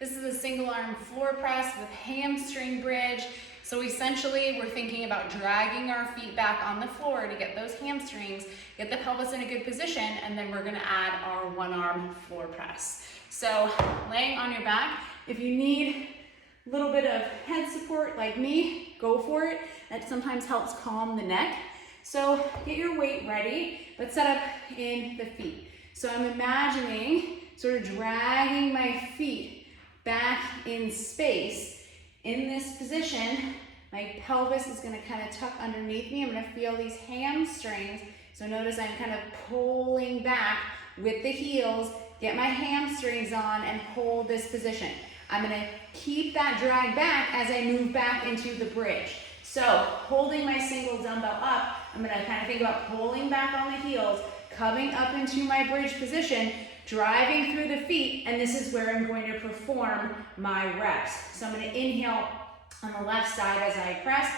This is a single arm floor press with hamstring bridge. So essentially we're thinking about dragging our feet back on the floor to get those hamstrings, get the pelvis in a good position, and then we're gonna add our one arm floor press. So laying on your back, if you need a little bit of head support like me, go for it. That sometimes helps calm the neck. So get your weight ready, but set up in the feet. So I'm imagining sort of dragging my feet back in space. In this position, my pelvis is going to kind of tuck underneath me. I'm going to feel these hamstrings. So notice I'm kind of pulling back with the heels, get my hamstrings on, and hold this position. I'm going to keep that drag back as I move back into the bridge. So holding my single dumbbell up, I'm going to kind of think about pulling back on the heels, coming up into my bridge position, driving through the feet, and this is where I'm going to perform my reps. So I'm going to inhale on the left side as I press,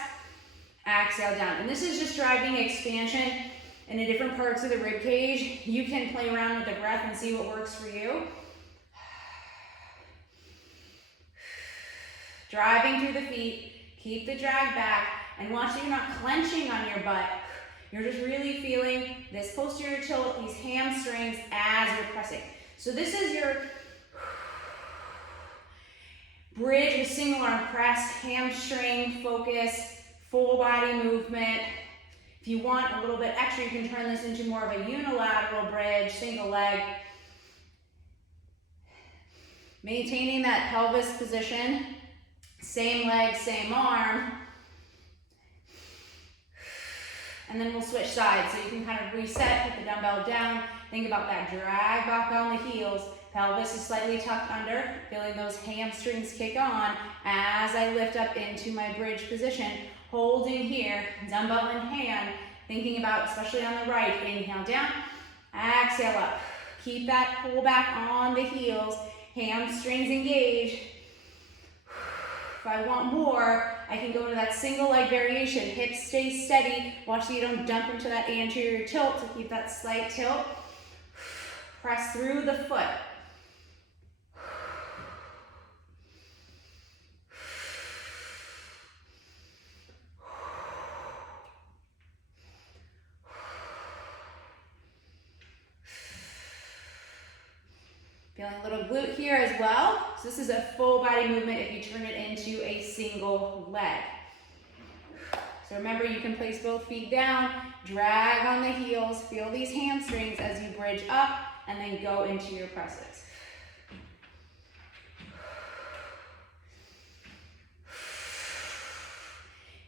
exhale down. And this is just driving expansion in the different parts of the rib cage. You can play around with the breath and see what works for you. Driving through the feet, keep the drag back, and watch that you're not clenching on your butt. You're just really feeling this posterior tilt, these hamstrings as you're pressing. So this is your bridge with single arm press, hamstring focus, full body movement. If you want a little bit extra, you can turn this into more of a unilateral bridge, single leg. Maintaining that pelvis position, same leg, same arm. And then we'll switch sides, so you can kind of reset, put the dumbbell down, think about that drag back on the heels, pelvis is slightly tucked under, feeling those hamstrings kick on as I lift up into my bridge position, holding here, dumbbell in hand, thinking about, especially on the right, inhale down, exhale up. Keep that pull back on the heels, hamstrings engaged. If I want more, I can go to that single leg variation. Hips stay steady. Watch so you don't dump into that anterior tilt to keep that slight tilt. Press through the foot. Feeling a little glute here as well. So this is a full body movement if you turn it into a single leg. So remember, you can place both feet down, drag on the heels, feel these hamstrings as you bridge up, and then go into your presses.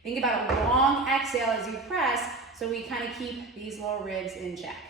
Think about a long exhale as you press, so we kind of keep these lower ribs in check.